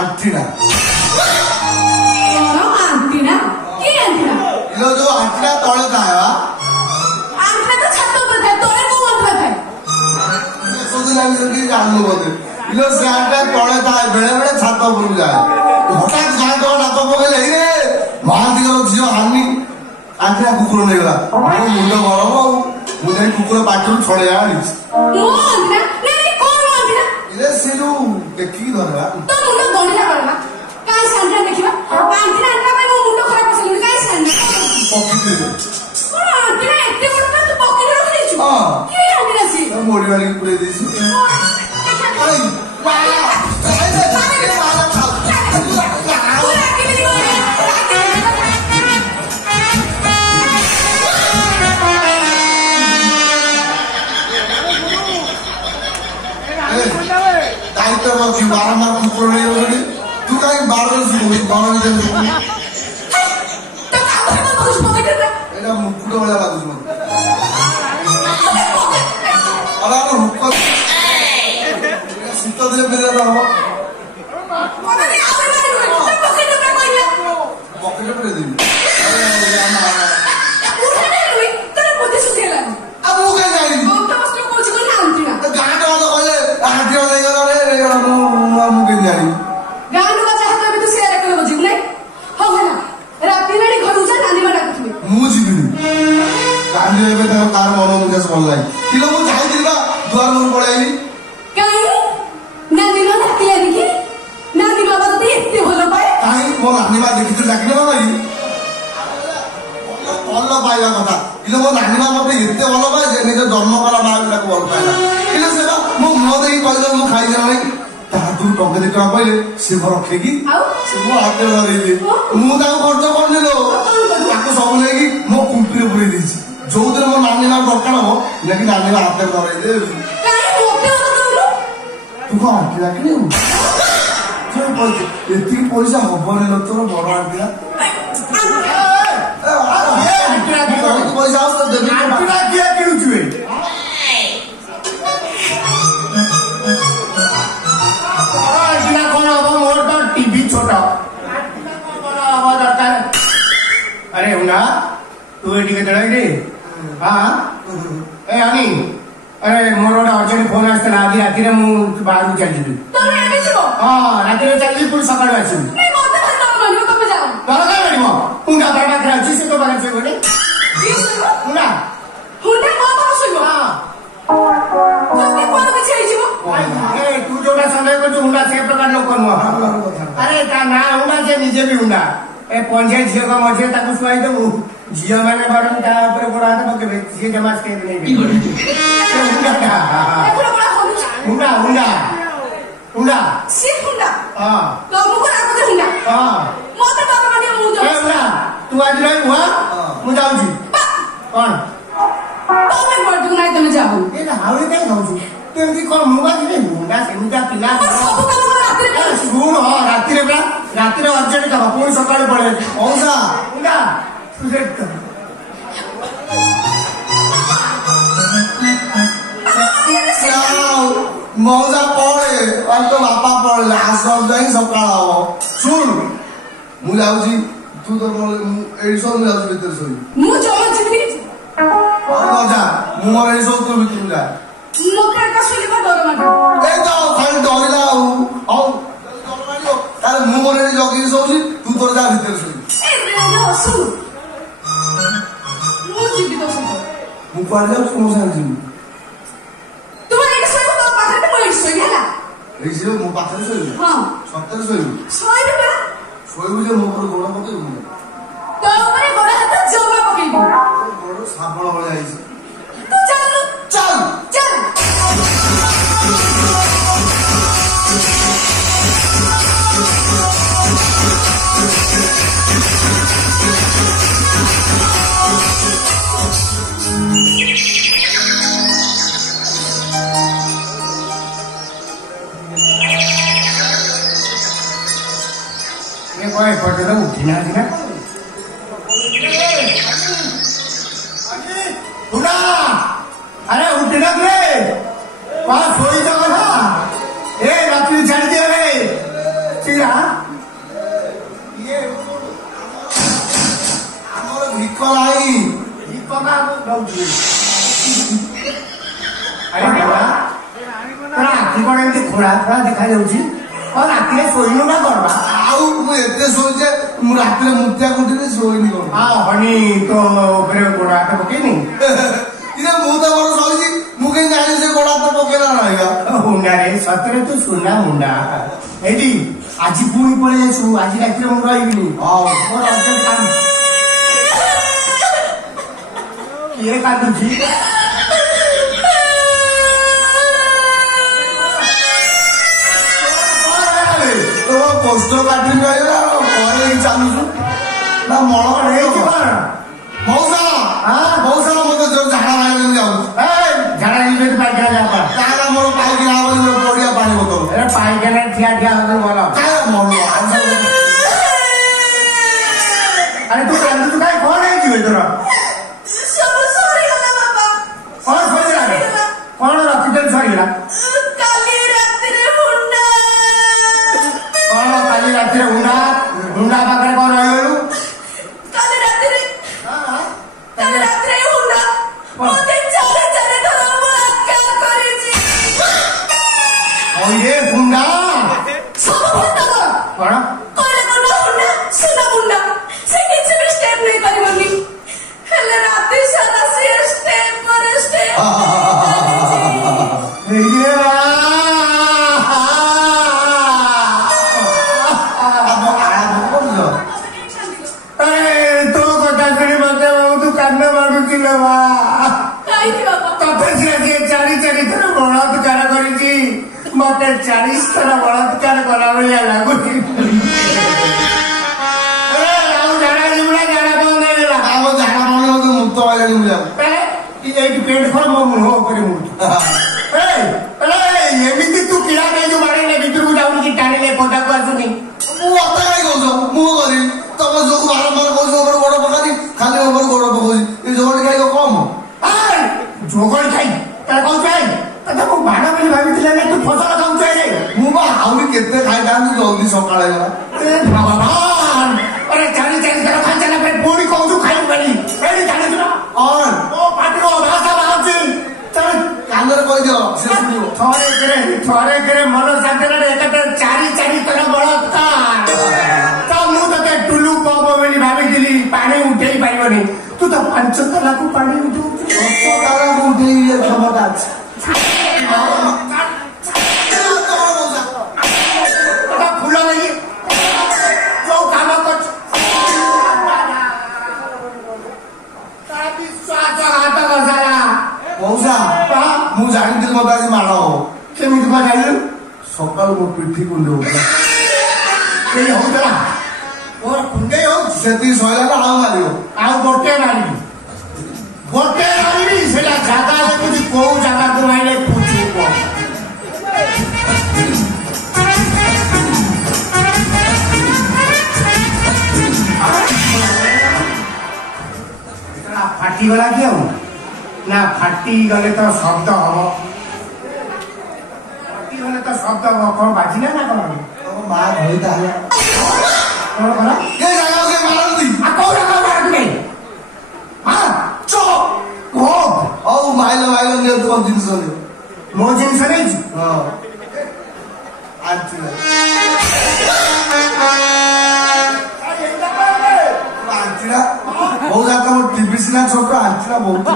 antenna antenna की antenna इलो जो आंटीना तळे थाए वा आंटीना तो छत पर थाए तळे को अंतर थाए सोचे लागे कि जानलो बोले इलो से आंटीना तळे थाए बेले बेले छत पर जाए हठात जाए तो ना तो बोले रे महांती को झियो हानि आंटीना कुकुर नहीं गला मुंडो गरम मुझे कुकुर पाटू छोड़े आनी मो आंटीना नहीं कौन आंटीना इले सिलु देखी धरवा तो मुंडो गणिला करना काई आंटीना देखिबा आंटीना आंटीना में मो मुंडो खराब पसंद काई आंटीना पॉकेट दे कोन आंटीना एते बड़ ना तू पॉकेट रख देछु की आंटीना सी मोड़ी वाली पूरे देसी आई वाला तो बाकी 12 मार कुकुर नहीं होगी तू कहीं 12 से बोल 12 से बोल तो काम में कुछ पॉकेट है एला मुकुट वाला बात सुन अरे वो हुक्का सीता दे मेरे ना हो पता नहीं आवे ना पॉकेट में कोई है पॉकेट में दे उठा नहीं हुई तेरे पोते सुझेला अब वो क्या जाएगी हम तो बस कुछ को ना आंटीना गांड वाला बोले आंटी वाला मुझे जानी गांड वाला चाहता है तो शेयर कर लो जिन नहीं हो ना रात में घर उजा नानी मां डाकुथबे मुझे भी गांड में तो कार मनो मुझे बोल रहा है किलो मु जाई दिबा द्वार मोर पळाई काई नानी मां डाकिया निकी नानी मां तो एते भलो पाए काई मो नानी मां देखि तो डाकिले ना भाई भलो पाइला कथा किलो मो नानी मां मते एते भलो पाए जे निज जन्म करा मां को भल पाइला किलो सेबा मो मो देई कहले मु खाई जाने ताहा तू टंके दे टका पहिले से भर रखेगी से मो हाथे धरि दे मु ता खर्च करने लो ताको सब लेगी मो कुंपी पुरे दीची जो दिन मो नानी मां दरकार हो लेकिन नानी मां हाथे धरि दे काई मोते वाला दउलो तू को आंटी लागे जो बोलते एती पैसा हबने न तोर बड़ आंटीला पैसा आउ तो देबी आंटीला किया किनुचुए आंटीला कोन अब मोर तो टीवी छोटा आंटीला को बड़ा आवाज दरकार अरे हुना तू एटी के चढ़ाई रे हां ए आनी अरे मोर ओटा अर्जेंट फोन आस्ते आदि राती रे मु बाहर चल जिबी तो रे बिचो हां राती रे चल पुलिस सकाळ आसी नहीं मोते भाई तो मानियो तो जाओ दरकार बनिमो हुंडा बाबा कराची से तो बाहर से गोने की सुनो हुंडा हुंडा मो तो सुनो हां तुमने कोन बिचे आइजो ए तू जोटा संदेह को हुंडा से प्रकार लोग कनो अरे ता ना हुंडा जे निजे भी हुंडा ए पंजे झियो का मझे ताकू सुआई दे झियो माने बरम ता ऊपर गोड़ा हाथ पके झियो जमास के नहीं हुंडा एपुरा बड़ा होनु हुंडा हुंडा हुंडा सी हुंडा हां तो मुको राको दे हुंडा हां मोते बाबा मानियो मु जो ए हुंडा तू आज रही हुआ मु जाऊ छी कौन तो मैं बड़ तू नहीं तुम जाओ ए हावरे काई जाऊ छी तेंती कोन मुगा दिले हुंडा सेमिटा पिला सब काम रात रे सुन हां राती रे अर्जेंट का पुणी सकाळ पळे औसा हुंडा तुझे मौजा पड़े और तो बापा पड़े सब जाई सकाळ हो सुन मु जाउची तू तो एडी सब जाउची भीतर सोई मु जमा जिबी मौजा मु मोर एडी सब तो भीतर जा मोके का सुलिबा डर माने ए तो खाली डरिला औ डर मारियो तारे मु मोर एडी जगी सोची तू तोर जा भीतर सोई ए रे सुन मु जिबी तो सुन मु पार जाउ मु संग जिबी तुम्हारे एक सोई तो पाखरे में मोई सोई हैला एसियो मु पाखरे सोई हां सत्तर सोई सोई रे सोई बुझे मो पर गोड़ा पके तो ऊपर गोड़ा हाथ जमा पकेबो गोड़ साबण हो जाईसी तू चल चल चल ये कोई फोटो तो उठिना दिना उठा अरे उठना रे वहां सोई जाओ ना ए रात्रि छाड़ दिया रे चिरा अरे बाबा तोरा आखि कौन एमती खोला खोला देखा जाऊँ और रातिरे शोइनु ना करवा आउ मु एते सोचे मु रातिरे मुत्या कुटिरे सोइनी कोन हां हनी तो ऊपर गोड़ा हाथ पकेनी इने मु तो मोर सोइची मु के जानि से गोड़ा हाथ पकेला रहइगा हुंडा रे सतरे तो सुना मुंडा एडी आज पुणी पळे छु आज रातिरे मु रहिबिनी हां मोर अर्जेंट काम ये कांदु जी कष्ट काटी करे चालू ना मण मौसा मौसा मत जो झाड़ा मारे जाऊ झाड़ा पाइखाना जा मोर पाइखाना पड़िया पानी बोतल पाइखाना ठिया ठिया हो भल अरे तू कांदु तू काय कौन है जीव तोर कौन सरीगला कौन रखिदेल सरीगला काली रात्रि हुंडा हुंडा पाखरे कौन रहिगलु काली रात्रि हुंडा मते चाले चाले धरा बलात्कार करिछि ओए हुंडा सब हुंडा कोन कोले कोन हुंडा सुना हुंडा से किछि भी स्टेप नहीं परिबनी हेले रात्रि सारा से स्टेप पर स्टेप मत 40 थर बलात्कार कला भलिया लगुनी मुक्त पेट खर मो मुह उपरे मुक्त एमती तू किड़ा नहीं जो मारे भितर को जाऊनी कि टाणी पदा को आसुनी मुह करी तम जो बारंबार कौन गोड़ पकानी खाली गोड़ पकाई जोगड़ी खाई कम जोगड़ी खाई कौन खाई बाण बोली भाभी तू फसल खाऊ मुझे आहरी केते खाई था जल्दी सकाल भगवान अरे चाली चाली थर खाई चला पुणी कौन खाई पानी भाषा बाहर कानर कह थरे करे मन शांति चारी चारी थर बलात्कार तो मुझे टुलु पब बोली भाभी पानी उठे पारनी तू तो 5 तला को पानी उठे 10 तला को उठे क्षमता फूल लगी जो काम कर विश्वास हाथ बसाला मौसा मु जानी मत आज माड़ हो केमी जान सकाल मो पिठी कुंडे होता होता मोर कुंडे हो से सैला ना आउ मार गोटे मारि से जगह देखुची कौ जगह को मारे पूछू फाटी गला कि ना फाटी गले तो शब्द हम फाटी गले तो शब्द हम कौन बाजिला ना कौन मां होई ताले कौन करा ये जगह के मारंती आ कौन जगह मारंती नहीं हां चो ओ माइल ने तो जिंस ले मो जिंस नहीं हां आंटी बहुत जाता टीवी सिना छोट आंटी बहुत